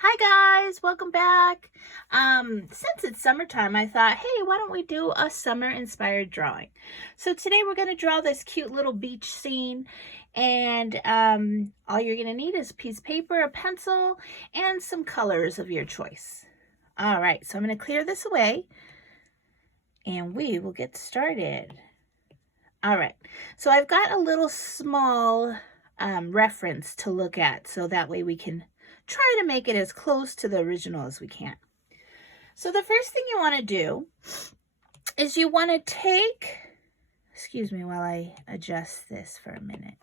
Hi guys, welcome back. Since it's summertime, I thought, hey, why don't we do a summer inspired drawing? So today we're going to draw this cute little beach scene, and all you're going to need is a piece of paper, a pencil, and some colors of your choice. All right, so I'm going to clear this away and we will get started. All right, so I've got a little small reference to look at, so that way we can try to make it as close to the original as we can. So the first thing you want to do is you want to take, excuse me while I adjust this for a minute.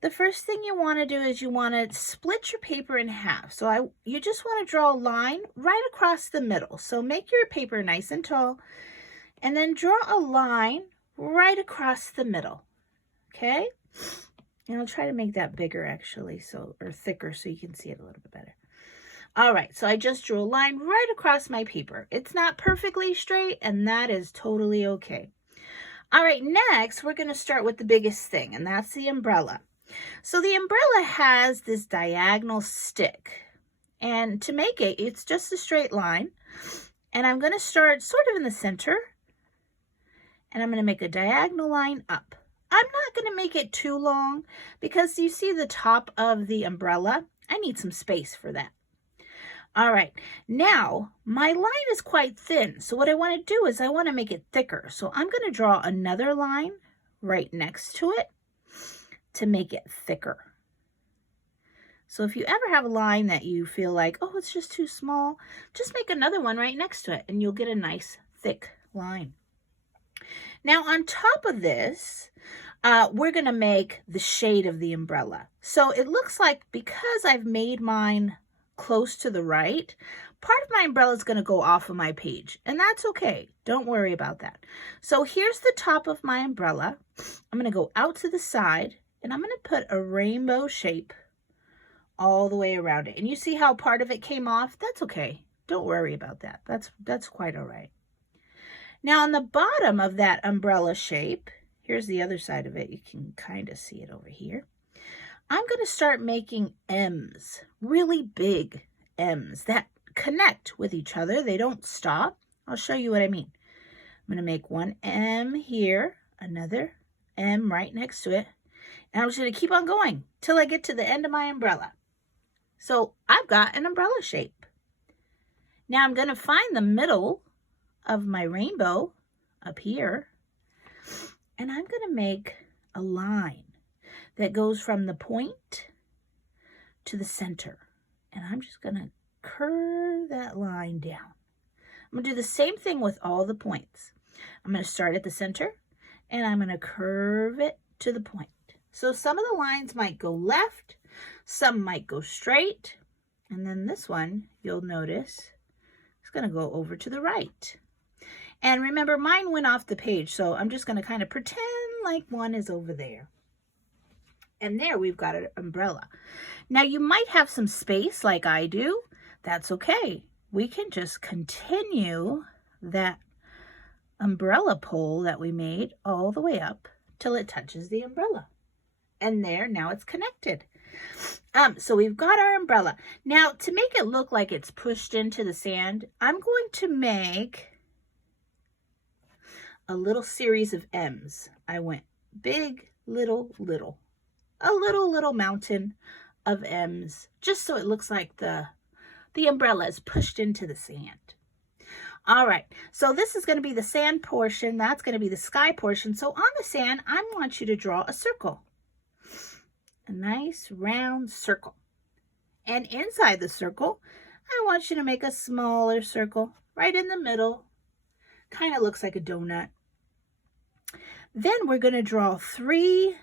The first thing you want to do is you want to split your paper in half. So you just want to draw a line right across the middle. So make your paper nice and tall and then draw a line right across the middle. Okay? And I'll try to make that bigger actually, or thicker, so you can see it a little bit better. All right, so I just drew a line right across my paper. It's not perfectly straight, and that is totally okay. All right, next we're going to start with the biggest thing, and that's the umbrella. So the umbrella has this diagonal stick, and to make it, it's just a straight line. And I'm going to start sort of in the center, and I'm going to make a diagonal line up. I'm not going to make it too long because you see the top of the umbrella. I need some space for that. All right, now my line is quite thin. So what I want to do is I want to make it thicker. So I'm going to draw another line right next to it to make it thicker. So if you ever have a line that you feel like, oh, it's just too small, just make another one right next to it and you'll get a nice thick line. Now on top of this, we're going to make the shade of the umbrella. So it looks like because I've made mine close to the right, part of my umbrella is going to go off of my page, and that's okay. Don't worry about that. So here's the top of my umbrella. I'm going to go out to the side, and I'm going to put a rainbow shape all the way around it. And you see how part of it came off? That's okay. Don't worry about that. That's quite all right. Now on the bottom of that umbrella shape, here's the other side of it. You can kind of see it over here. I'm going to start making M's, really big M's that connect with each other. They don't stop. I'll show you what I mean. I'm going to make one M here, another M right next to it, and I'm just going to keep on going till I get to the end of my umbrella. So I've got an umbrella shape. Now I'm going to find the middle of my rainbow up here, and I'm going to make a line that goes from the point to the center. And I'm just going to curve that line down. I'm going to do the same thing with all the points. I'm going to start at the center, and I'm going to curve it to the point. So some of the lines might go left, some might go straight, and then this one, you'll notice, is going to go over to the right. And remember, mine went off the page, so I'm just going to kind of pretend like one is over there. And there we've got an umbrella. Now you might have some space like I do. That's okay. We can just continue that umbrella pole that we made all the way up till it touches the umbrella. And there, now it's connected. So we've got our umbrella. Now to make it look like it's pushed into the sand, I'm going to make a little series of M's. I went big, little, little. A little mountain of M's, just so it looks like the umbrella is pushed into the sand. All right, so this is going to be the sand portion. That's going to be the sky portion. So on the sand, I want you to draw a circle. A nice round circle. And inside the circle, I want you to make a smaller circle right in the middle. Kind of looks like a donut. Then we're going to draw 3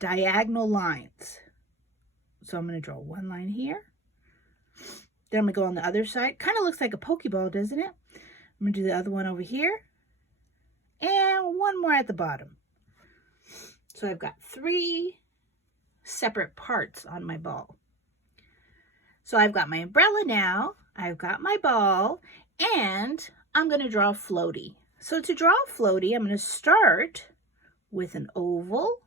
diagonal lines. So I'm going to draw one line here. Then I'm going to go on the other side. Kind of looks like a Pokeball, doesn't it? I'm going to do the other one over here. And one more at the bottom. So I've got 3 separate parts on my ball. So I've got my umbrella now. I've got my ball. And I'm going to draw a floaty. So to draw a floaty, I'm going to start with an oval.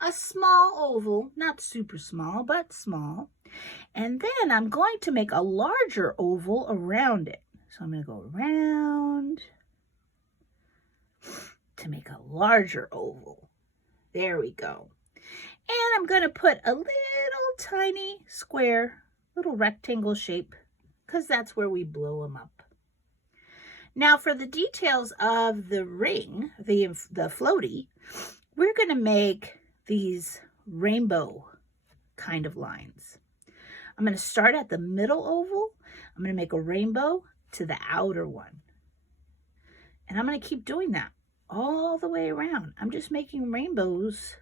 A small oval, not super small, but small. And then I'm going to make a larger oval around it. So I'm going to go around to make a larger oval. There we go. And I'm going to put a little tiny square, little rectangle shape, because that's where we blow them up. Now for the details of the ring, the floaty, we're going to make these rainbow kind of lines. I'm going to start at the middle oval. I'm going to make a rainbow to the outer one. And I'm going to keep doing that all the way around. I'm just making rainbows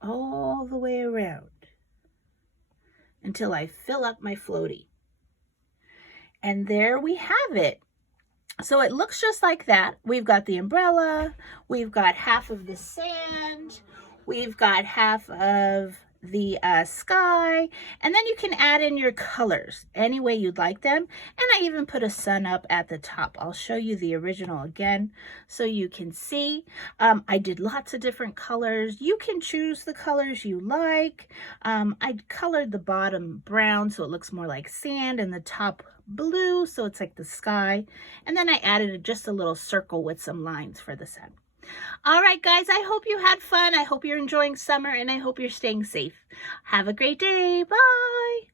all the way around until I fill up my floaty. And there we have it. So it looks just like that. We've got the umbrella, we've got half of the sand, we've got half of the sky, and then you can add in your colors any way you'd like them. And I even put a sun up at the top. I'll show you the original again so you can see. I did lots of different colors. You can choose the colors you like. I colored the bottom brown so it looks more like sand, and the top blue so it's like the sky. And then I added just a little circle with some lines for the sun. All right, guys, I hope you had fun. I hope you're enjoying summer, and I hope you're staying safe. Have a great day. Bye.